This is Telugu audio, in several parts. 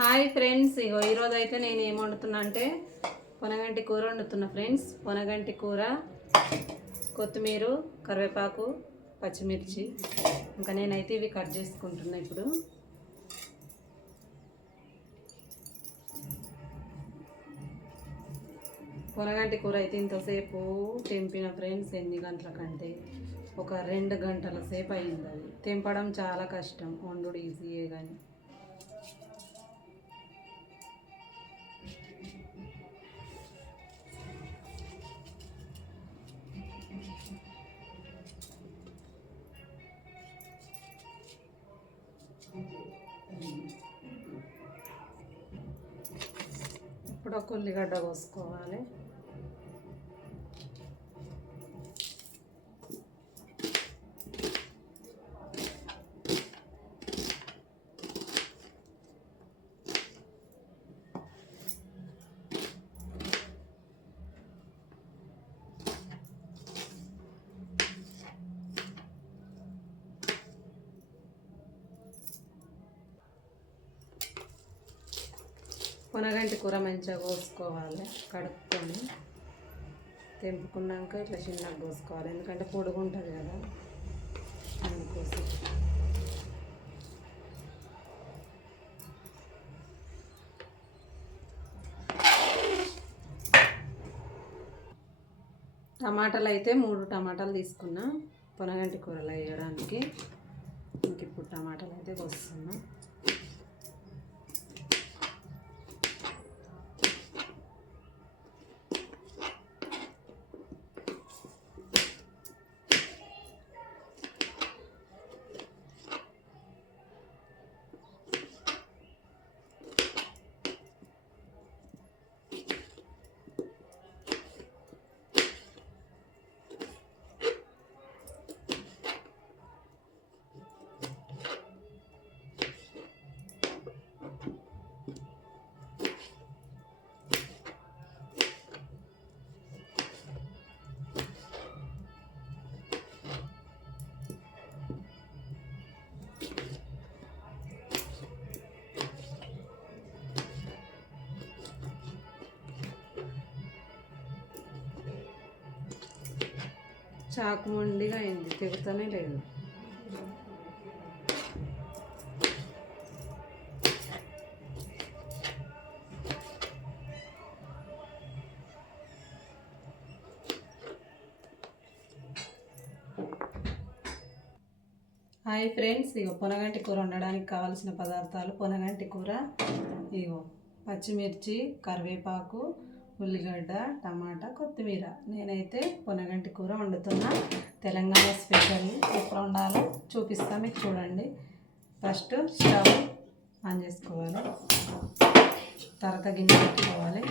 హాయ్ ఫ్రెండ్స్ ఇగో ఈరోజు అయితే నేను ఏం వండుతున్నా అంటే పొనగంటి కూర వండుతున్నా ఫ్రెండ్స్. పొనగంటి కూర కొత్తిమీర కరివేపాకు పచ్చిమిర్చి. ఇంకా నేనైతే ఇవి కట్ చేసుకుంటున్నా ఇప్పుడు. పొనగంటి కూర అయితే ఇంతసేపు తెంపిన ఫ్రెండ్స్ ఎన్ని గంటల కంటే ఒక రెండు గంటల సేపు అయింది అది. తెంపడం చాలా కష్టం వండుడు ఈజీయే కానీ ఇప్పుడు ఒక ఉల్లిగడ్డ కోసుకోవాలి. పొనగంటి కూర మంచిగా కోసుకోవాలి కడుక్కొని తెంపుకున్నాక ఇట్లా చిన్నగా కోసుకోవాలి. ఎందుకంటే పొడుగు ఉంటుంది కదా అందుకోసం. టమాటాలు అయితే మూడు టమాటాలు తీసుకున్నా పొనగంటి కూరలు వేయడానికి. ఇంక ఇప్పుడు టమాటాలు అయితే కోస్తున్నాం చాకు మొండిగా అయింది తెగుతూనే లేదు. హాయ్ ఫ్రెండ్స్ ఇగో పొనగంటి కూర వండడానికి కావాల్సిన పదార్థాలు పొనగంటి కూర ఇగో పచ్చిమిర్చి కరివేపాకు ఉల్లిగడ్డ టమాటా కొత్తిమీర. నేనైతే పొనగంటి కూర వండుతున్నా. తెలంగాణ స్పెషల్. ఎప్పుడు ఉండాలో చూపిస్తా మీకు చూడండి. ఫస్ట్ స్టవ్ ఆన్ చేసుకోవాలి. తర్వాత గిన్నె పెట్టుకోవాలి.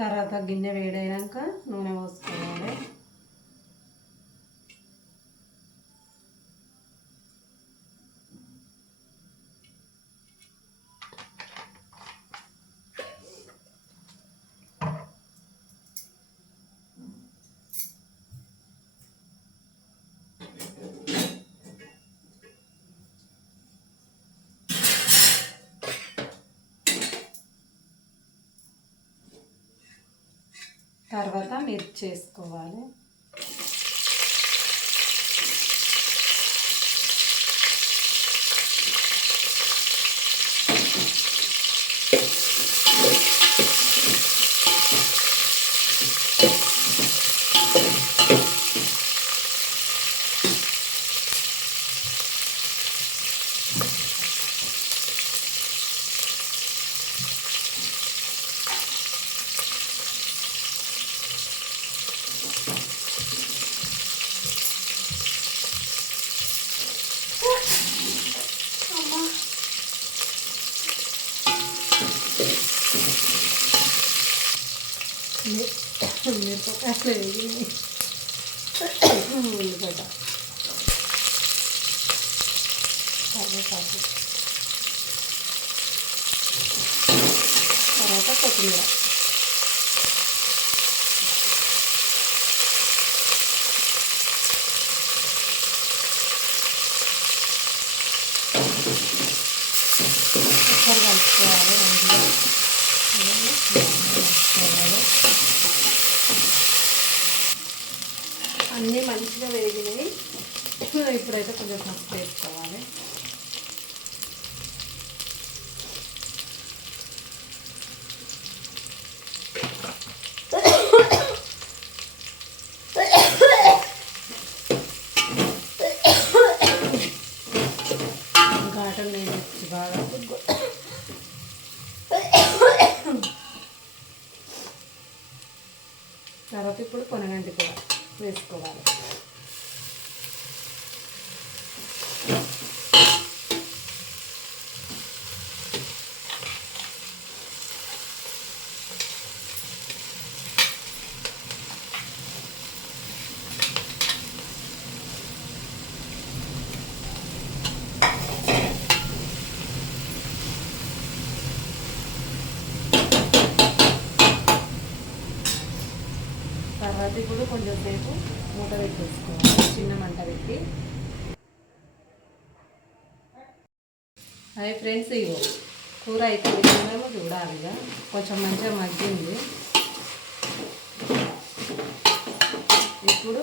తర్వాత గిన్నె వేడైనాక నూనె పోసుకోవాలి. తర్వాత మిర్చి వేసుకోవాలి കേട്ടോ പൊറോട്ട കൊത്തുന്നില്ല കുറച്ച് കളിച്ചാൽ നമ്മൾ అన్నీ మంచిగా వేగినాయి. ఇప్పుడైతే కొంచెం పసుపు వేసుకోవాలి ఘాటం నేను వచ్చి బాగా తర్వాత ఇప్పుడు కొనగంటి కూడా వేసుకోవాలి అది ఇప్పుడు కొంచెం సేపు మూత పెట్టేసుకోవాలి. చిన్న మంట పెట్టి. అదే ఫ్రెండ్స్ ఇవో కూర అయితే ఉడికిందేమో చూడాలి కొంచెం మంచిగా మగ్గింది. ఇప్పుడు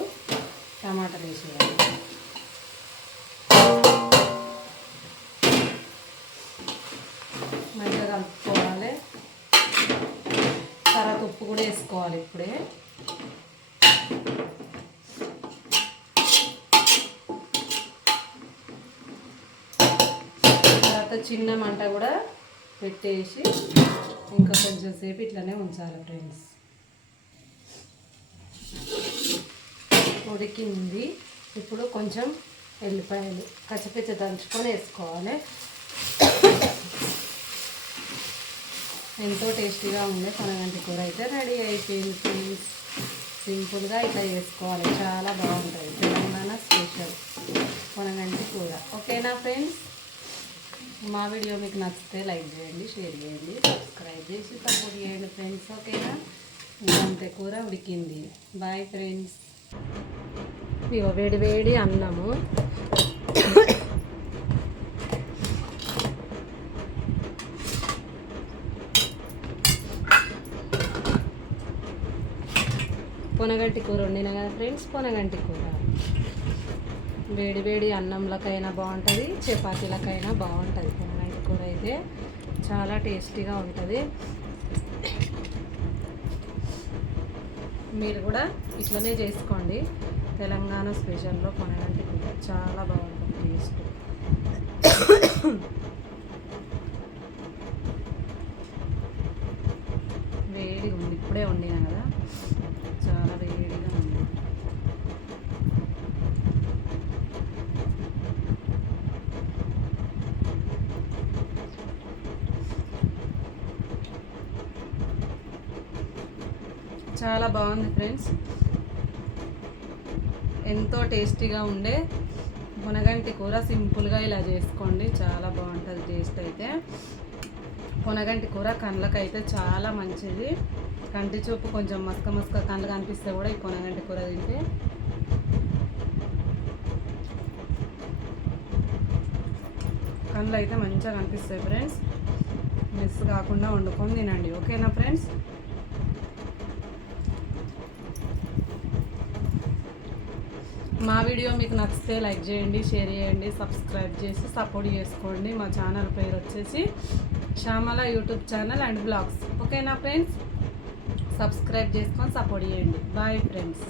టమాటాలు వేసేయాలి. మంచిగా కలుపుకోవాలి. తర్వాత ఉప్పు కూడా వేసుకోవాలి ఇప్పుడే. చిన్న మంట కూడా పెట్టేసి ఇంకా కొంచెం సేపు ఇట్లానే ఉంచాలి ఫ్రెండ్స్. ఉడికింది. ఇప్పుడు కొంచెం ఎల్లిపాయలు కచ్చపిచ్చ దంచుకొని వేసుకోవాలి. ఎంతో టేస్టీగా ఉండే కొనగంటి కూర అయితే రెడీ అయిపోయింది ఫ్రెండ్స్. సింపుల్గా ఇట్లా చేసుకోవాలి. చాలా బాగుంటుంది. తెలంగాణ స్పెషల్ కొనగంటి కూర. ఓకేనా ఫ్రెండ్స్? మా వీడియో మీకు నచ్చితే లైక్ చేయండి షేర్ చేయండి సబ్స్క్రైబ్ చేసి సపోర్ట్ చేయండి ఫ్రెండ్స్ ఓకేనా? ఇంకంతే కూర ఉడికింది. బాయ్ ఫ్రెండ్స్ ఇగో వేడి వేడి అన్నము. పొనగంటి కూర వండినా కదా ఫ్రెండ్స్? పొనగంటి కూర. వేడి వేడి అన్నంలకైనా బాగుంటుంది చపాతీలకైనా బాగుంటుంది. తినడానికి కూర అయితే చాలా టేస్టీగా ఉంటుంది. మీరు కూడా ఇట్లనే చేసుకోండి. తెలంగాణ స్పెషల్లో కొనడానికి చాలా బాగుంటుంది టేస్ట్ వేడిగా ఉంది ఇప్పుడే వండినా కదా చాలా వేడిగా ఉంది చాలా బాగుంది ఫ్రెండ్స్. ఎంతో టేస్టీగా ఉండే మునగంటి కూర సింపుల్గా ఇలా చేసుకోండి. చాలా బాగుంటుంది టేస్ట్ అయితే. పొనగంటి కూర కళ్ళకైతే చాలా మంచిది. కంటి చూపు కొంచెం మస్క మస్క కళ్ళు కనిపిస్తే కూడా ఈ పొనగంటి కూర తింటే. కళ్ళు అయితే మంచిగా కనిపిస్తాయి ఫ్రెండ్స్. మిస్ కాకుండా వండుకొని తినండి. ఓకేనా ఫ్రెండ్స్? మా వీడియో మీకు నచ్చితే లైక్ చేయండి షేర్ చేయండి సబ్స్క్రైబ్ చేసి సపోర్ట్ చేసుకోండి. మా ఛానల్ పేరు వచ్చేసి Shyamala YouTube channel and blogs. ఓకేనా ఫ్రెండ్స్? సబ్స్క్రైబ్ చేసుకొని సపోర్ట్ చేయండి. Bye friends.